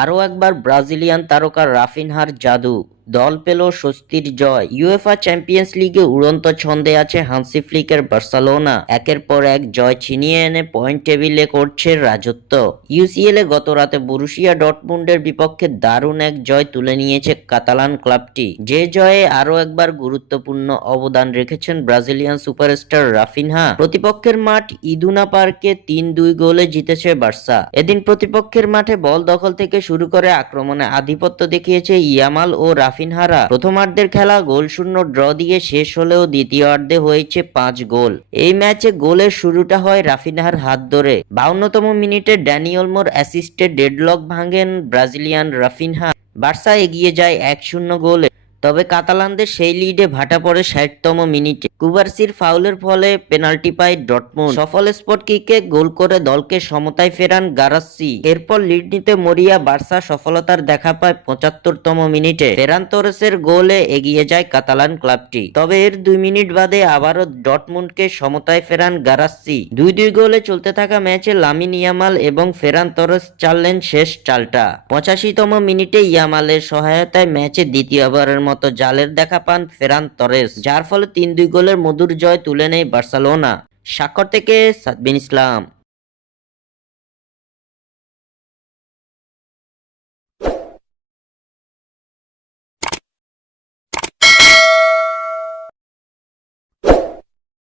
আরও একবার ব্রাজিলিয়ান তারকা রাফিনহার জাদু, দল পেল স্বস্তির জয়। ইউএফা চ্যাম্পিয়ন্স লিগে উড়ন্ত ছন্দে আছে হান্সি ফ্লিকের বার্সেলোনা, একের পর এক জয় ছিনিয়ে এনে পয়েন্ট টেবিলে করছে রাজত্ব। ইউসিএল এ গত রাতে বরুসিয়া ডর্টমুন্ডের বিপক্ষে দারুণ এক জয় তুলে নিয়েছে কাতালান ক্লাবটি, যে জয়ে আরও একবার গুরুত্বপূর্ণ অবদান রেখেছেন ব্রাজিলিয়ান সুপারস্টার রাফিনহা। প্রতিপক্ষের মাঠ ইদুনা পার্কে ৩-২ গোলে জিতেছে বার্সা। এদিন প্রতিপক্ষের মাঠে বল দখল থেকে শুরু করে আক্রমণে আধিপত্য দেখিয়েছে ইয়ামাল ও রাফিনহারা। প্রথমার্ধের খেলা গোলশূন্য ড্র দিয়ে শেষ হলেও দ্বিতীয়ার্ধে হয়েছে ৫ গোল। এই ম্যাচে গোলের শুরুটা হয় রাফিনহার হাত ধরে। ৫২তম মিনিটে ড্যানি ওলমোর অ্যাসিস্টে ডেডলক ভাঙেন ব্রাজিলিয়ান রাফিনহা। বার্সা এগিয়ে যায় ১-০ গোলে। তবে কাতালানদের সেই লিডে ভাটা পড়ে ৬০তম মিনিটে। কুবার্সির ফাউলের ফলে পেনাল্টি পায় ডর্টমুন্ড। সফল স্পট কিকে গোল করে দলকে সমতায় ফেরান গারাসি। এরপর লিড নিতে মরিয়া বার্সা সফলতার দেখা পায় ৭৫তম মিনিটে। ফেরান তোরেসের গোলে এগিয়ে যায় কাতালান ক্লাবটি। তবে এর ২ মিনিট বাদে আবারও ডর্টমুন্ডকে সমতায় ফেরান গারাসি। ২-২ গোলে চলতে থাকা ম্যাচে লামিন ইয়ামাল এবং ফেরান তোরেস চাললেন শেষ চালটা। ৮৫তম মিনিটে ইয়ামালের সহায়তায় ম্যাচে দ্বিতীয়বারের মতো জালের দেখা পান ফেরান তোরেস, যার ফলে ৩-২ গোলের মধুর জয় তুলে নেয় বার্সেলোনা। স্বাক্ষর থেকে সাদবিন ইসলাম।